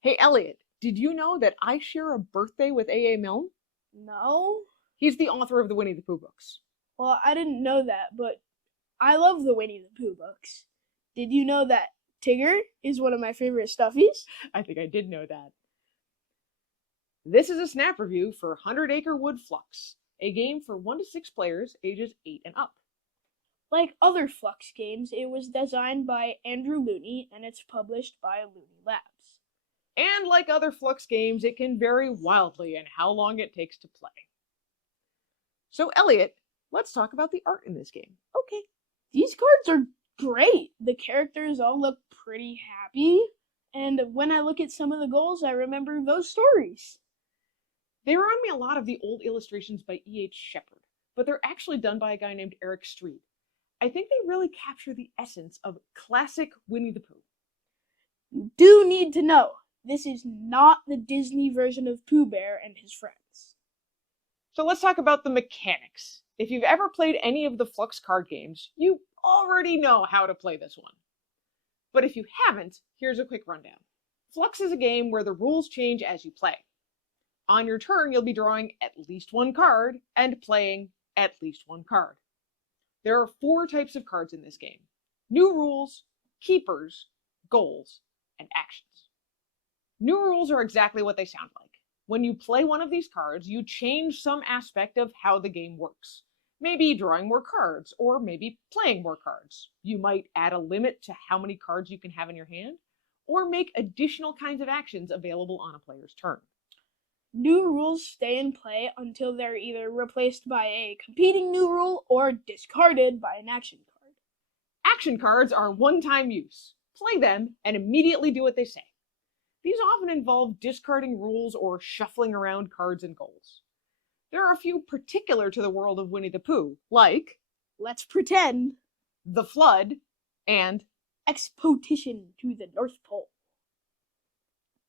Hey Elliot, did you know that I share a birthday with A.A. Milne? No? He's the author of the Winnie the Pooh books. Well, I didn't know that, but I love the Winnie the Pooh books. Did you know that Tigger is one of my favorite stuffies? I think I did know that. This is a snap review for Hundred Acre Wood Fluxx, a game for 1 to 6 players ages 8 and up. Like other Fluxx games, it was designed by Andrew Looney and it's published by Looney Labs. And like other Fluxx games, it can vary wildly in how long it takes to play. So Elliot, let's talk about the art in this game. Okay. These cards are great. The characters all look pretty happy. And when I look at some of the goals, I remember those stories. They remind me a lot of the old illustrations by E.H. Shepard, but they're actually done by a guy named Eric Street. I think they really capture the essence of classic Winnie the Pooh. You do need to know, this is not the Disney version of Pooh Bear and his friends. So let's talk about the mechanics. If you've ever played any of the Fluxx card games, you already know how to play this one. But if you haven't, here's a quick rundown. Fluxx is a game where the rules change as you play. On your turn, you'll be drawing at least one card and playing at least one card. There are 4 types of cards in this game: new rules, keepers, goals, and actions. New rules are exactly what they sound like. When you play one of these cards, you change some aspect of how the game works. Maybe drawing more cards, or maybe playing more cards. You might add a limit to how many cards you can have in your hand, or make additional kinds of actions available on a player's turn. New rules stay in play until they're either replaced by a competing new rule or discarded by an action card. Action cards are one-time use. Play them and immediately do what they say. These often involve discarding rules or shuffling around cards and goals. There are a few particular to the world of Winnie the Pooh, like Let's pretend the Flood and Expedition to the North Pole.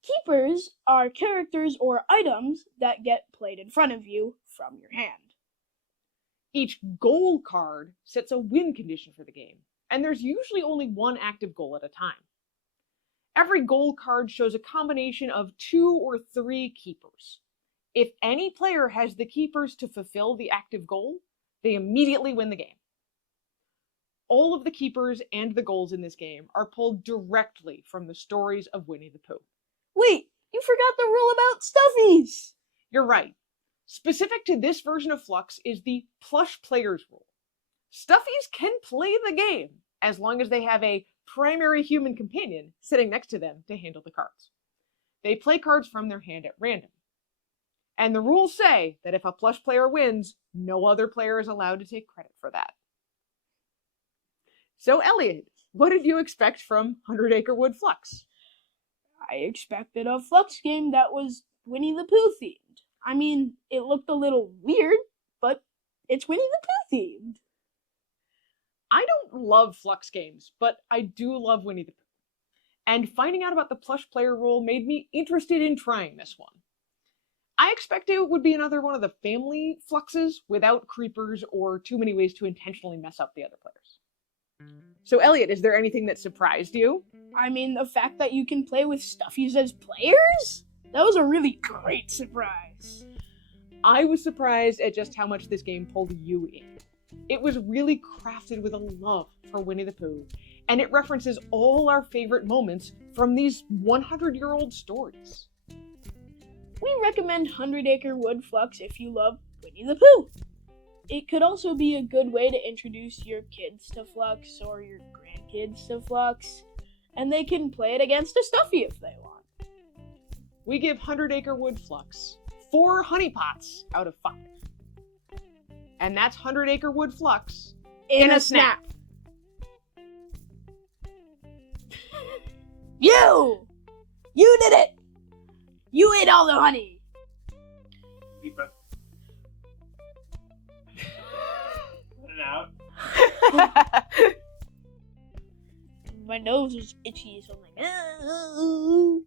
Keepers are characters or items that get played in front of you from your hand. each goal card sets a win condition for the game, and there's usually only one active goal at a time. Every goal card shows a combination of 2 or 3 keepers. If any player has the keepers to fulfill the active goal, they immediately win the game. All of the keepers and the goals in this game are pulled directly from the stories of Winnie the Pooh. Wait, you forgot the rule about stuffies! You're right. Specific to this version of Fluxx is the plush players rule. Stuffies can play the game as long as they have a primary human companion sitting next to them to handle the cards. They play cards from their hand at random. And the rules say that if a plush player wins, no other player is allowed to take credit for that. So Elliot, what did you expect from Hundred Acre Wood Fluxx? I expected a Fluxx game that was Winnie the Pooh themed. I mean, it looked a little weird, but it's Winnie the Pooh themed. I don't love Fluxx games, but I do love Winnie the Pooh. And finding out about the plush player rule made me interested in trying this one. I expect it would be another one of the family Fluxxes without creepers or too many ways to intentionally mess up the other players. So Elliot, is there anything that surprised you? I mean, the fact that you can play with stuffies as players? That was a really great surprise. I was surprised at just how much this game pulled you in. It was really crafted with a love for Winnie the Pooh, and it references all our favorite moments from these 100-year-old stories. We recommend Hundred Acre Wood Fluxx if you love Winnie the Pooh. It could also be a good way to introduce your kids to Fluxx or your grandkids to Fluxx, and they can play it against a stuffy if they want. We give Hundred Acre Wood Fluxx 4 honeypots out of 5. And that's Hundred Acre Wood Fluxx In a snap. You did it! You ate all the honey! Keep it. Put it out. My nose was itchy, so I'm like,